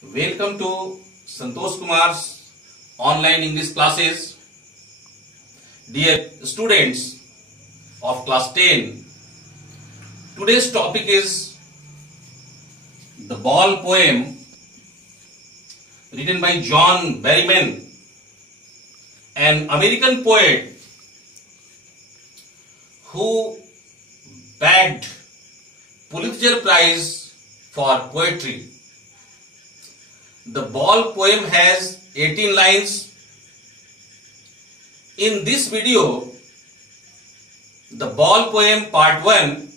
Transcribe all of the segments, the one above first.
Welcome to Santosh Kumar's online English classes. Dear students of class 10, today's topic is the Ball poem written by John Berryman, an American poet who bagged Pulitzer Prize for poetry. The Ball poem has 18 lines. In this video, the Ball poem part 1,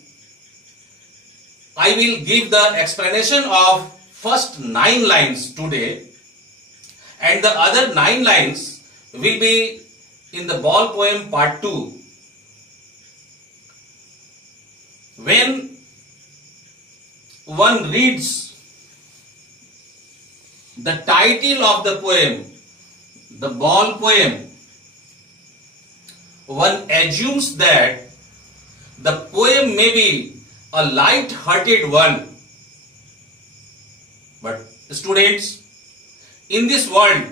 I will give the explanation of first 9 lines today, and the other 9 lines will be in the Ball poem part 2. When one reads the title of the poem, the Ball poem, one assumes that the poem may be a light-hearted one. But students, in this world,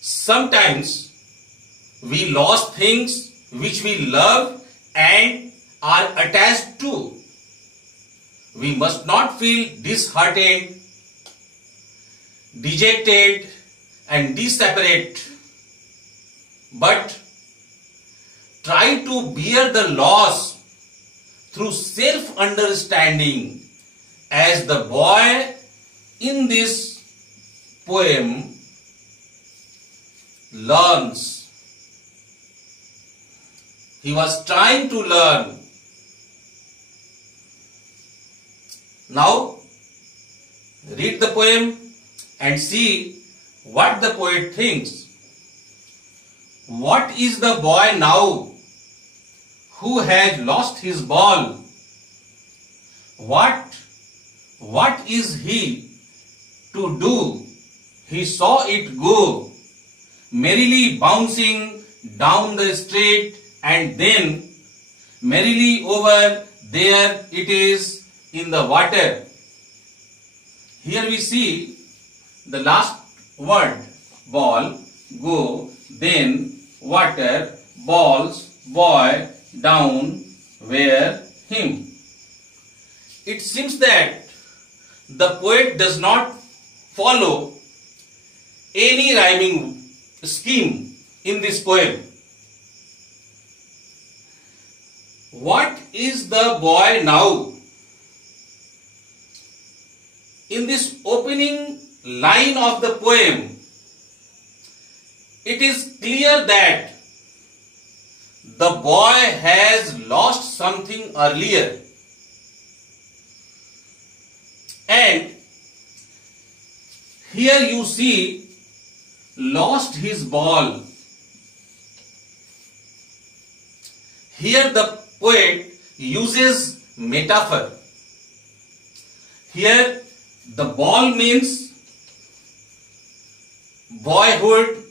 sometimes we lose things which we love and are attached to. We must not feel disheartened, dejected and disseparate, but try to bear the loss through self-understanding, as the boy in this poem learns. He was trying to learn. Now, read the poem and see what the poet thinks. What is the boy now who has lost his ball? What is he to do? He saw it go, merrily bouncing down the street, and then merrily over there it is in the water. Here we see the last word, ball, go, then water, balls, boy, down, where, him. It seems that the poet does not follow any rhyming scheme in this poem. What is the boy now? In this opening line of the poem, it is clear that the boy has lost something earlier, and here you see lost his ball. Here the poet uses metaphor. Here the ball means boyhood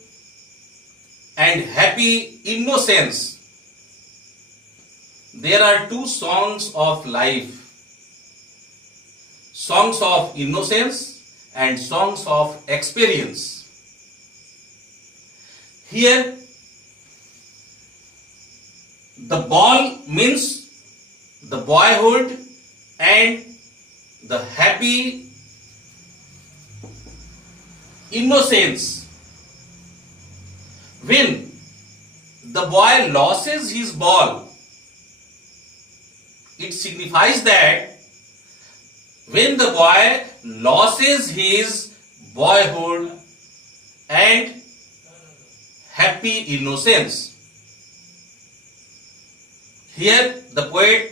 and happy innocence. There are two songs of life: songs of innocence and songs of experience. Here the ball means the boyhood and the happy innocence. When the boy loses his ball, it signifies that when the boy loses his boyhood and happy innocence. Here the poet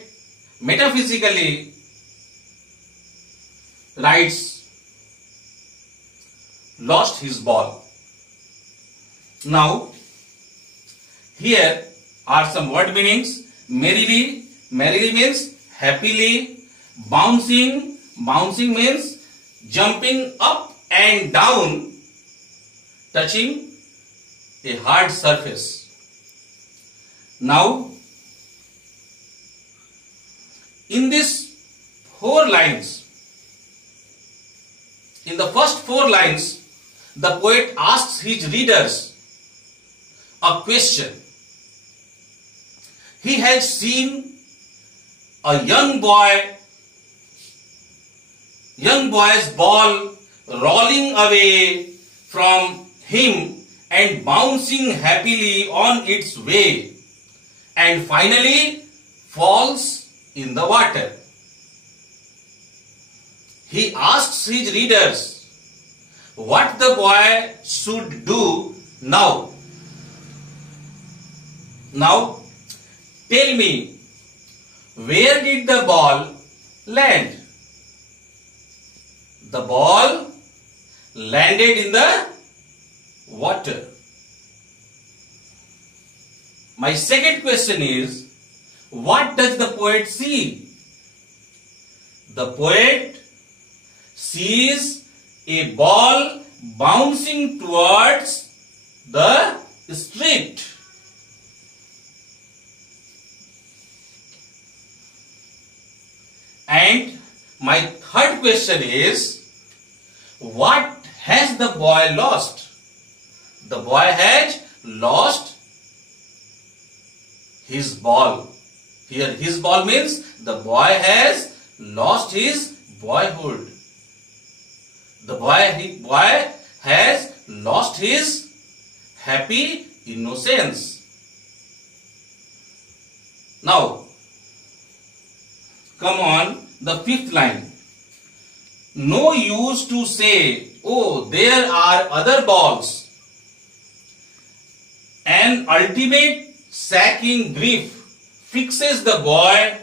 metaphysically writes, lost his ball. Now, here are some word meanings. Merrily, merrily means happily. Bouncing, bouncing means jumping up and down, touching a hard surface. Now, in this 4 lines, In the first 4 lines, the poet asks his readers a question. He has seen a young boy's ball rolling away from him and bouncing happily on its way, and finally falls in the water. He asks his readers what the boy should do now. Now, tell me, where did the ball land? The ball landed in the water. My second question is, what does the poet see? The poet sees a ball bouncing towards the street. And my third question is, what has the boy lost? The boy has lost his ball. Here his ball means the boy has lost his boyhood. The boy has lost his happy innocence. Now, come on, the 5th line. No use to say, oh, there are other balls. An ultimate sacking grief fixes the boy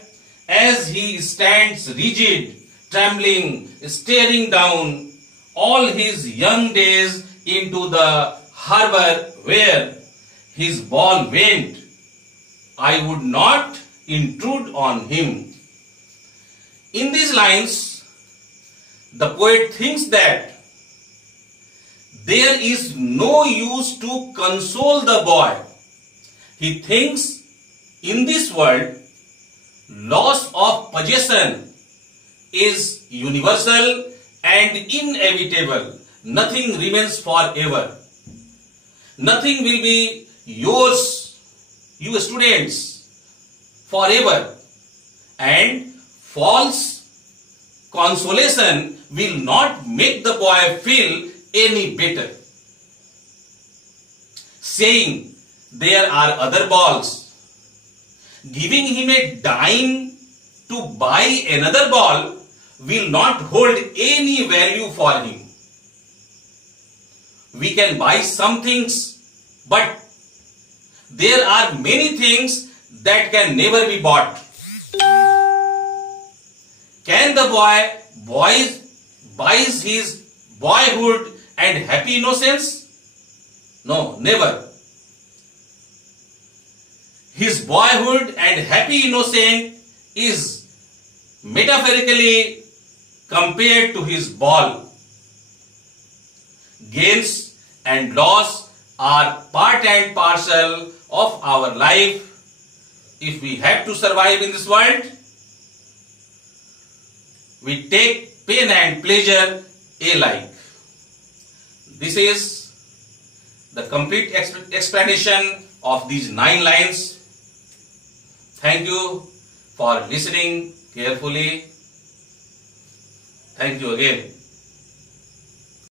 as he stands rigid, trembling, staring down all his young days into the harbor where his ball went. I would not intrude on him. In these lines, the poet thinks that there is no use to console the boy. He thinks in this world, loss of possession is universal and inevitable. Nothing remains forever. Nothing will be yours, you students, forever. And false consolation will not make the boy feel any better. Saying there are other balls, giving him a dime to buy another ball will not hold any value for him. We can buy some things, but there are many things that can never be bought. Can the boy buys his boyhood and happy innocence? No, never. His boyhood and happy innocence is metaphorically compared to his ball. Gains and loss are part and parcel of our life. If we have to survive in this world, we take pain and pleasure alike. This is the complete explanation of these 9 lines. Thank you for listening carefully. Thank you again.